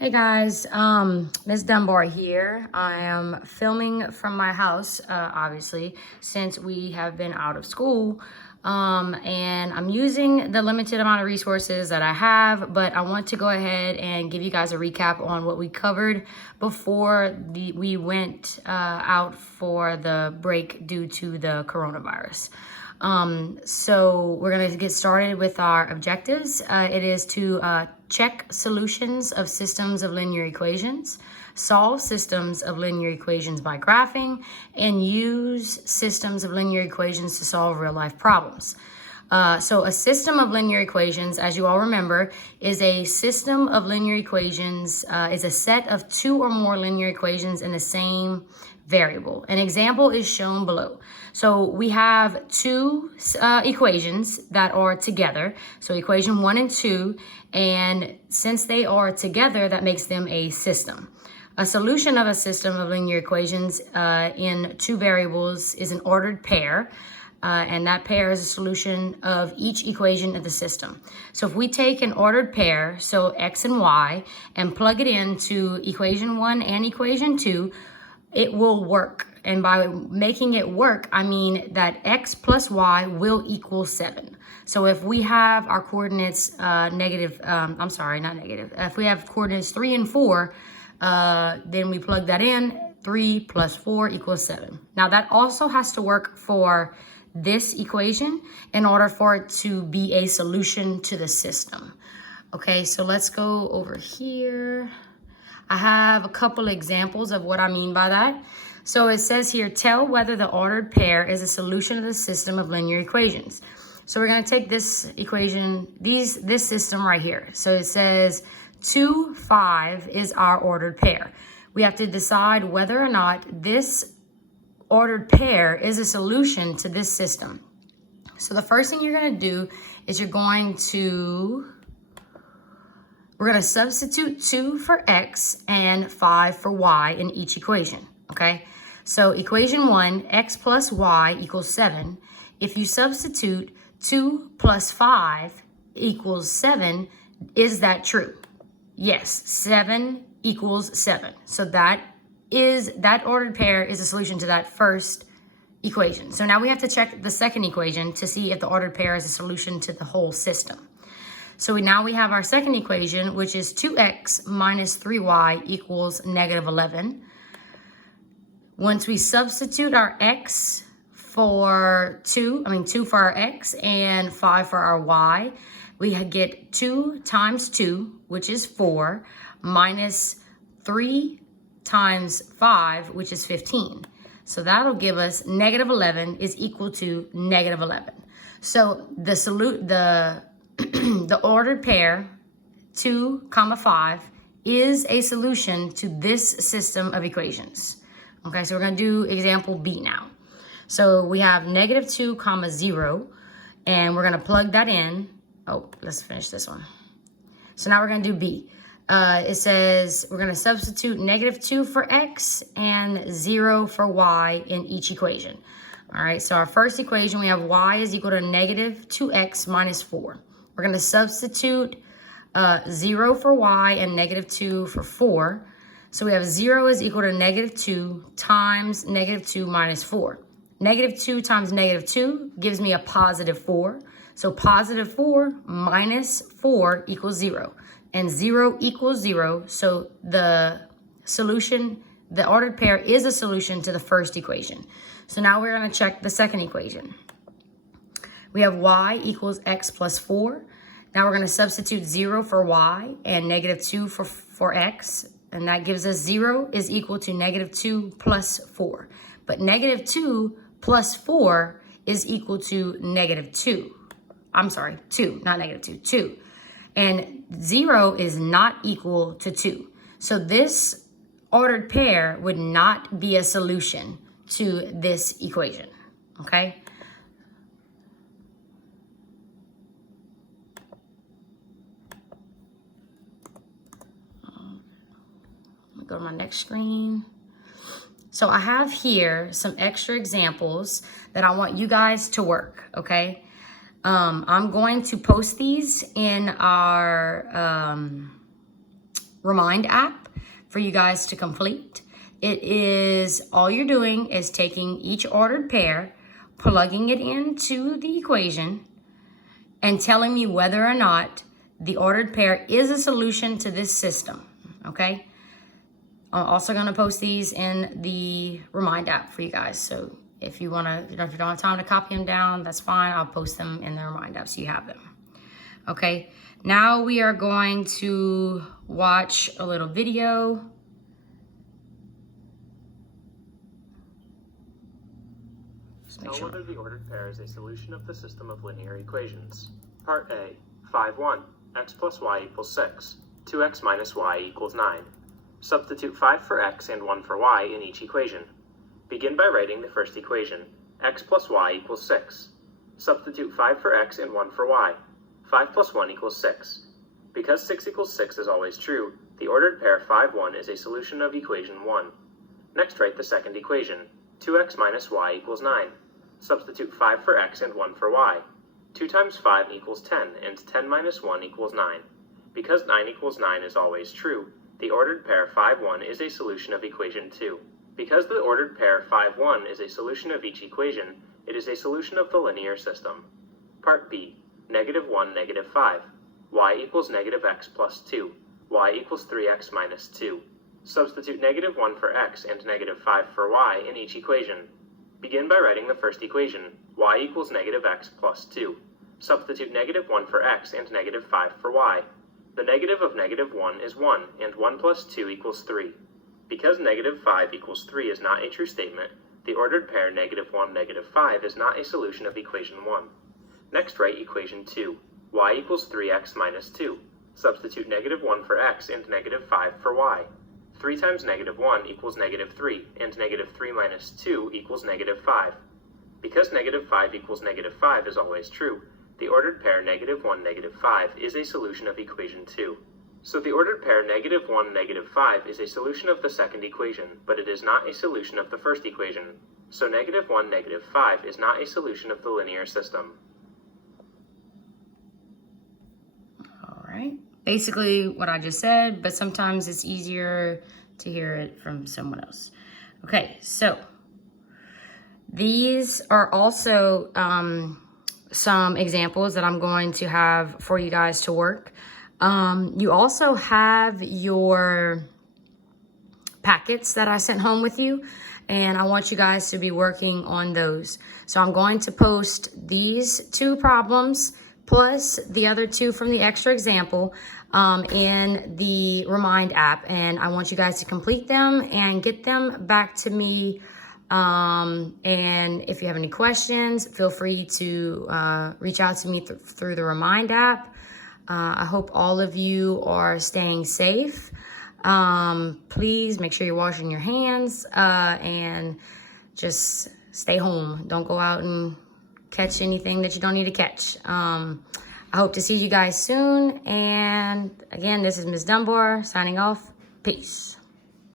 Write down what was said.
Hey guys, Ms. Dunbar here. I am filming from my house, obviously, since we have been out of school. And I'm using the limited amount of resources that I have, but I want to go ahead and give you guys a recap on what we covered before we went out for the break due to the coronavirus. So we're going to get started with our objectives. It is to check solutions of systems of linear equations, solve systems of linear equations by graphing, and use systems of linear equations to solve real-life problems. So a system of linear equations, as you all remember, is a system of linear equations, is a set of two or more linear equations in the same variable. An example is shown below. So we have two equations that are together. So equation 1 and 2, and since they are together, that makes them a system. A solution of a system of linear equations in two variables is an ordered pair. And that pair is a solution of each equation of the system. So if we take an ordered pair, so x and y, and plug it into equation 1 and equation 2, it will work. And by making it work, I mean that x plus y will equal 7. So if we have our coordinates if we have coordinates 3 and 4, then we plug that in, 3 plus 4 equals 7. Now that also has to work for this equation in order for it to be a solution to the system. Okay, so let's go over here. I have a couple examples of what I mean by that. So it says here, tell whether the ordered pair is a solution of the system of linear equations. So we're going to take this equation, this system right here. So it says 2, 5 is our ordered pair. We have to decide whether or not this ordered pair is a solution to this system. So the first thing you're going to do is we're going to substitute 2 for x and 5 for y in each equation, okay? So equation 1, x plus y equals 7. If you substitute 2 plus 5 equals 7, is that true? Yes, 7 equals 7. So that ordered pair is a solution to that first equation. So now we have to check the second equation to see if the ordered pair is a solution to the whole system. So now we have our second equation, which is 2x minus 3y equals negative 11. Once we substitute our x for 2 for our x and 5 for our y, we get 2 times 2, which is 4, minus 3 times 5, which is 15. So that'll give us negative 11 is equal to negative 11. So the ordered pair 2, 5 is a solution to this system of equations. Okay, so we're going to do example B now. So we have negative 2, 0, and we're going to plug that in. Oh, let's finish this one. So now we're going to do B. It says we're going to substitute negative 2 for x and 0 for y in each equation. All right, so our first equation, we have y is equal to negative 2x minus 4. We're going to substitute 0 for y and negative 2 for 4. So we have 0 is equal to negative 2 times negative 2 minus 4. Negative 2 times negative 2 gives me a positive 4. So positive 4 minus 4 equals 0. And 0 equals 0. So the solution, the ordered pair is a solution to the first equation. So now we're going to check the second equation. We have y equals x plus 4. Now we're going to substitute 0 for y and negative 2 for x. And that gives us 0 is equal to negative 2 plus 4. But negative 2 plus 4 is equal to negative 2. I'm sorry, 2, not negative 2, 2. And 0 is not equal to 2. So this ordered pair would not be a solution to this equation, okay? Go to my next screen. So I have here some extra examples that I want you guys to work, okay? I'm going to post these in our Remind app for you guys to complete. It is, all you're doing is taking each ordered pair, plugging it into the equation, and telling me whether or not the ordered pair is a solution to this system, okay? I'm also gonna post these in the Remind app for you guys. So if you wanna, if you don't have time to copy them down, that's fine. I'll post them in the Remind app so you have them. Okay, now we are going to watch a little video. Tell whether the ordered pair is a solution of the system of linear equations. Part A, 5, 1, x plus y equals 6, 2x minus y equals 9. Substitute 5 for x and 1 for y in each equation. Begin by writing the first equation, x plus y equals 6. Substitute 5 for x and 1 for y. 5 plus 1 equals 6. Because 6 equals 6 is always true, the ordered pair 5, 1 is a solution of equation 1. Next write the second equation, 2x minus y equals 9. Substitute 5 for x and 1 for y. 2 times 5 equals 10, and 10 minus 1 equals 9. Because 9 equals 9 is always true, the ordered pair 5, 1 is a solution of equation 2. Because the ordered pair 5, 1 is a solution of each equation, it is a solution of the linear system. Part B, negative 1, negative 5. Y equals negative x plus 2. Y equals 3x minus 2. Substitute negative 1 for x and negative 5 for y in each equation. Begin by writing the first equation, y equals negative x plus 2. Substitute negative 1 for x and negative 5 for y. The negative of negative 1 is 1, and 1 plus 2 equals 3. Because negative 5 equals 3 is not a true statement, the ordered pair negative 1, negative 5 is not a solution of equation 1. Next write equation 2, y equals 3x minus 2. Substitute negative 1 for x and negative 5 for y. 3 times negative 1 equals negative 3, and negative 3 minus 2 equals negative 5. Because negative 5 equals negative 5 is always true, the ordered pair negative 1, negative 5 is a solution of equation 2. So the ordered pair negative 1, negative 5 is a solution of the second equation, but it is not a solution of the first equation. So negative 1, negative 5 is not a solution of the linear system. All right. Basically what I just said, but sometimes it's easier to hear it from someone else. Okay, so these are also some examples that I'm going to have for you guys to work. You also have your packets that I sent home with you, and I want you guys to be working on those. So I'm going to post these 2 problems plus the other 2 from the extra example in the Remind app, and I want you guys to complete them and get them back to me. And if you have any questions, feel free to reach out to me through the Remind app. I hope all of you are staying safe. Please make sure you're washing your hands and just stay home. Don't go out and catch anything that you don't need to catch. I hope to see you guys soon. And again, this is Ms. Dunbar signing off. Peace.